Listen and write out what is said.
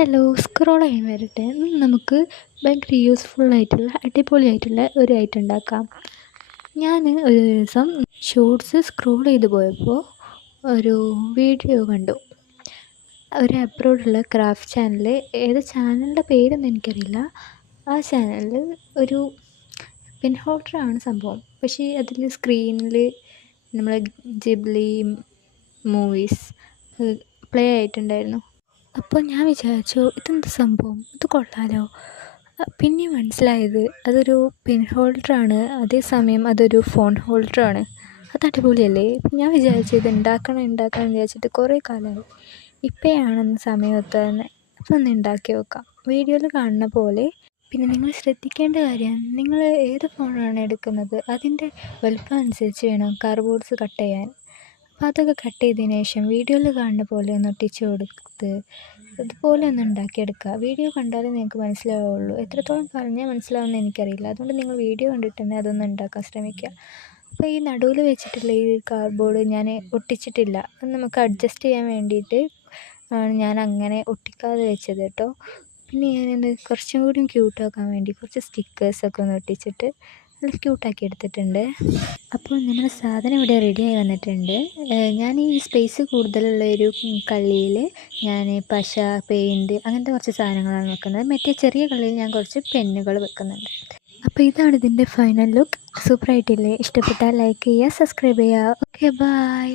Hello, scroll ചെയ്യാൻ വരട്ടെ. ഇന്ന് നമുക്ക് ഭയങ്കര യൂസ്ഫുള്ളായിട്ടുള്ള അടിപൊളിയായിട്ടുള്ള ഒരു ഐറ്റം ഉണ്ടാക്കാം. ഞാൻ ഒരു ദിവസം ഷോർട്സ് സ്ക്രോൾ ചെയ്ത് പോയപ്പോൾ ഒരു വീഡിയോ കണ്ടു. ഒരു അബ്രോഡുള്ള ക്രാഫ്റ്റ് ചാനൽ, ഏത് ചാനലിൻ്റെ പേരൊന്നും എനിക്കറിയില്ല. ആ ചാനലിൽ ഒരു പെൻ ഹോൾഡറാണ് സംഭവം. പക്ഷേ അതിൽ സ്ക്രീനിൽ നമ്മളെ ജിബ്ലി മൂവീസ് പ്ലേ ആയിട്ടുണ്ടായിരുന്നു. അപ്പോൾ ഞാൻ വിചാരിച്ചു, ഇതെന്ത് സംഭവം, ഇത് കൊള്ളാലോ. പിന്നെ മനസ്സിലായത് അതൊരു പെൻ ഹോൾഡറാണ്, അതേസമയം അതൊരു ഫോൺ ഹോൾഡറാണ്. അത് അടിപൊളിയല്ലേ. ഞാൻ വിചാരിച്ചു ഇത് ഉണ്ടാക്കണം വിചാരിച്ചിട്ട് കുറേ കാലമായി. ഇപ്പോഴാണെന്ന് സമയം ഒത്തന്നെ. അപ്പോൾ ഒന്ന് ഉണ്ടാക്കി നോക്കാം. വീഡിയോയിൽ കാണുന്ന പോലെ. പിന്നെ നിങ്ങൾ ശ്രദ്ധിക്കേണ്ട കാര്യം, നിങ്ങൾ ഏത് ഫോണാണ് എടുക്കുന്നത് അതിൻ്റെ വലുപ്പം അനുസരിച്ച് വേണം കാർഡ്ബോർഡ്സ് കട്ട് ചെയ്യാൻ. അപ്പോൾ അതൊക്കെ കട്ട് ചെയ്തതിന് ശേഷം വീഡിയോയിൽ കാണുന്ന പോലെ ഒന്ന് ഒട്ടിച്ച് കൊടുത്ത് ഇതുപോലെ ഒന്ന് ഉണ്ടാക്കിയെടുക്കുക. വീഡിയോ കണ്ടാലേ നിങ്ങൾക്ക് മനസ്സിലാവുള്ളൂ. എത്രത്തോളം പറഞ്ഞാൽ മനസ്സിലാവുമെന്ന് എനിക്കറിയില്ല. അതുകൊണ്ട് നിങ്ങൾ വീഡിയോ കണ്ടിട്ട് തന്നെ അതൊന്ന് ഉണ്ടാക്കാൻ ശ്രമിക്കുക. അപ്പോൾ ഈ നടുവിൽ വെച്ചിട്ടുള്ള ഈ കാർഡ്ബോർഡ് ഞാൻ ഒട്ടിച്ചിട്ടില്ല. അത് നമുക്ക് അഡ്ജസ്റ്റ് ചെയ്യാൻ വേണ്ടിയിട്ട് ആണ് ഞാൻ അങ്ങനെ ഒട്ടിക്കാതെ വെച്ചത് കേട്ടോ. പിന്നെ ഞാനത് കുറച്ചും കൂടി ക്യൂട്ടാക്കാൻ വേണ്ടി കുറച്ച് സ്റ്റിക്കേഴ്സൊക്കെ ഒന്ന് ഒട്ടിച്ചിട്ട് നല്ല ക്യൂട്ടാക്കി എടുത്തിട്ടുണ്ട്. അപ്പോൾ നമ്മുടെ സാധനം ഇവിടെ റെഡിയായി വന്നിട്ടുണ്ട്. ഞാൻ ഈ സ്പേസ് കൂടുതലുള്ള ഒരു കള്ളിയിൽ ഞാൻ പശ, പെയിൻറ്റ് അങ്ങനത്തെ കുറച്ച് സാധനങ്ങളാണ് വെക്കുന്നത്. മറ്റേ ചെറിയ കള്ളിയിൽ ഞാൻ കുറച്ച് പെന്നുകൾ വെക്കുന്നുണ്ട്. അപ്പോൾ ഇതാണ് ഇതിൻ്റെ ഫൈനൽ ലുക്ക്. സൂപ്പറായിട്ടില്ലേ? ഇഷ്ടപ്പെട്ടാൽ ലൈക്ക് ചെയ്യുക, സബ്സ്ക്രൈബ് ചെയ്യുക. Okay, by.